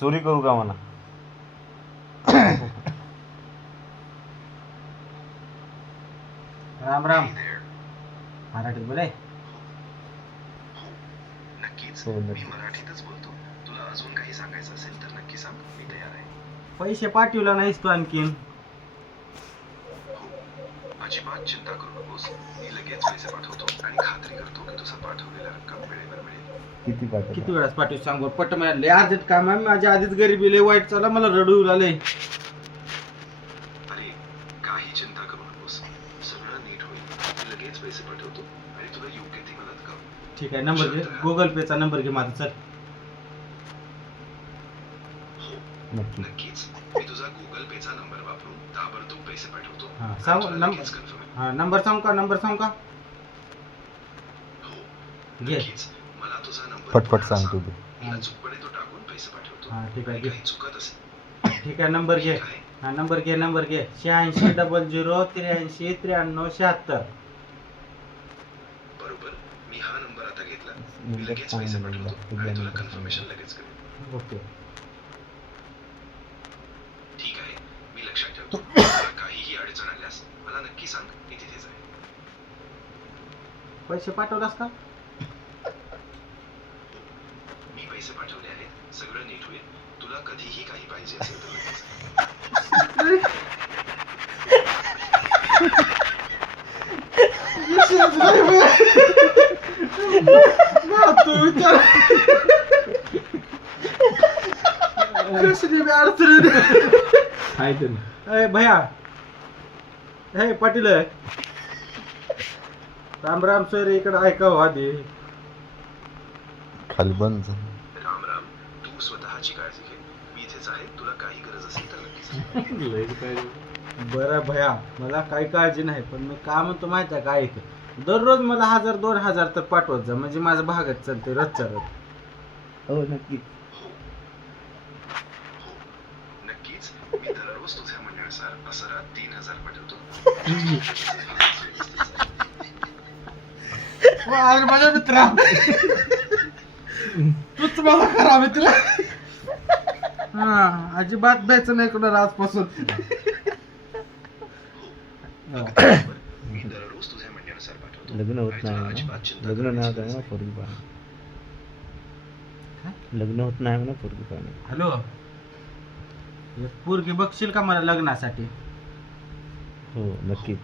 चोरी करू का म्हणा. राम राम. मराठीत बोलाय. नक्कीच हो, मी नक्की. मराठीतच बोलतो. तुला अजून काही सांगायचं असेल तर नक्की सांग, मी तयार आहे. पैसे पाठवला नाहीस तू आणखीन. हो, अजिबात चिंता करू नकोस. मी लगेच पैसे पाठवतो आणि खात्री करतो की तुझा पाठवलेला रक्कम वेळेवर मिळेल. किती पाठवतो? किती वेळास पाठवू सांग बरं. पट मला लय अर्जंट काम आहे. माझ्या आधीच गरीबी लय वाईट चालला. मला रडू आलंय. अरे काही चिंता करू नकोस, सगळं नीट होईल. मी लगेच पैसे पाठवतो आणि तुला योग्य ती मदत करू. ठीक आहे, नंबर घे. गुगल पेचा नंबर घे माझा. चल. हो नक्की. नक्कीच मी तुझा गुगल पेचा नंबर वापरून ताबडतोब पैसे पाठवतो. हा, आणि सांग तुला नंबर. लगेच confirm आहे. हा, नंबर सांग का. नंबर सांग का. हो घे. नक्कीच मला तुझा नंबर पटपट पुन्हा सांग सांग. तू. मला चुकपणे तो टाकून पैसे पाठवतो. हा, ठीक आहे, आणि घे. काही चुकत असेल ठीक आहे, नंबर घे. ठीक आहे. हा, नंबर घे. नंबर घे. 8600839376. बरोबर, मी हा नंबर आता घेतला. मी नंबर लगेच सांग पैसे मला. पाठवतो तुझा आणि तुला नंबर कन्फर्मेशन सांग. लगेच करेन. ओके. ठीक आहे, मी लक्षात ठेवतो. तुला काहीही अडचण आल्यास मला नक्की सांग, मी तिथेच आहे. पैसे पाठवलास का. मी पैसे पाठवले आहेत, सगळं नीट होईल. तुला कधीही काही पाहिजे असेल तर नक्की सांग. तू विचार. कसली बी अडचण आहे. ए भैया. हे पाटील. राम राम सर. इकडे ऐकावं आधी. खाली बंद झालं. राम राम, तू स्वतःची काळजी घे. मी इथेच आहे. तुला काही गरज असेल तर नक्की सांग. बरं भैया, मला काही काळजी नाही, पण मी काय म्हणतो माहिती आहे काय. दररोज मला 1000-2000 तर पाठवत जा, म्हणजे माझं भागत चालते रोजच्या रोज. हो नक्की. हो हो नक्कीच मी दररोज तुझ्या म्हणण्यानुसार असं 3000 पाठवतो. माझ्या मित्रा. तूच माझा खरा मित्र. हा, अजिबात द्यायचं नाही कोणाला आजपासून. मी दररोज तुझ्या म्हणण्यानुसार पाठवतो. लग्न होत आणि तुला नाही अजिबात म्हणा. चिंता लग्न नाही होत करण्याची आहे गरज ना पोरगी पाहणं. लग्न होत नाही म्हणा पोरगी पाहणं. हॅलो. एक पोरगी बघशील का मला लग्नासाठी. हो नक्कीच.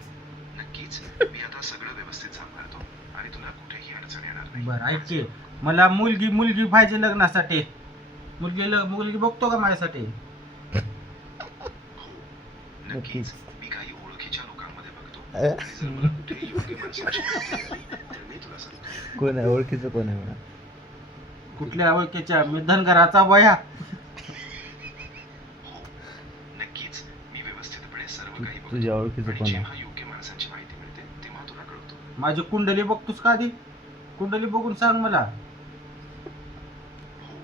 नक्कीच मी आता सगळं व्यवस्थित सांभाळतो आणि तुला कुठेही अडचण येणार नाही. बरं ऐक की, मला मुलगी पाहिजे लग्नासाठी. मुलगी बघतो का माझ्यासाठी. हो नक्कीच मी काही ओळखीच्या लोकांमध्ये बघतो. अ? आणि जर मला कुठे योग्य माणसाची माहिती मिळाली, तर मी तुला सांगतो. कोण आहे ओळखीचं कोण आहे म्हणा. कुठल्या ओळखीच्या. मी धनगराचा बया. हो नक्कीच मी व्यवस्थितपणे सर्व तू- काही बघतो. तुझ्या ओळखीचं आणि कोण आहे. जेव्हा योग्य माणसांची माहिती मिळते तेव्हा तुला कळवतो. माझी कुंडली बघतोस का आधी. कुंडली बघून सांग मला. हो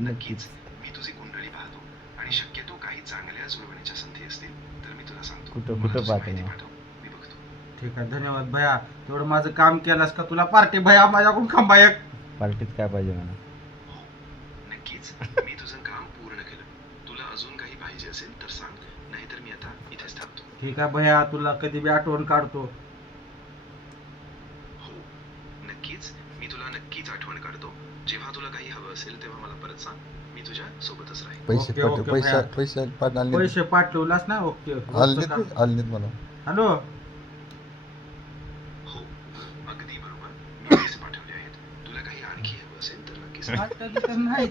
नक्कीच मी तुझी कुंडली पाहतो आणि शक्यतो काही चांगल्या जुळवणीच्या संधी असतील तर मी तुला सांगतो. कुठं मला तुझी पाहतो माहिती मग? पाठव, मी बघतो. ठीक आहे, धन्यवाद भया. तेवढं माझं काम केलंस का. तुला पार्टी भया माझ्याकडून खांबा एक. पार्टीत काय पाहिजे म्हणा. हो नक्कीच मी तुझं काम पूर्ण केलं. तुला अजून काही पाहिजे असेल तर सांग, नाहीतर मी आता इथेच थांबतो. ठीक आहे भया, तुला कधी बी आठवण काढतो. हो नक्कीच मी तुला नक्कीच आठवण काढतो. जेव्हा तुला काही हवं असेल तेव्हा मला परत सांग. मी तुझ्या सोबतच राहील. पैसे ओके, पाठव. ओके, पैसे भैया. पैसे पाठवले. पैसे पाठवलास ना. ओके. आलनीत मला. हॅलो. हो अगदी बरोबर, मी पैसे पाठवले आहेत. तुला काही आणखी हवं असेल तर नक्की सांग. नाही.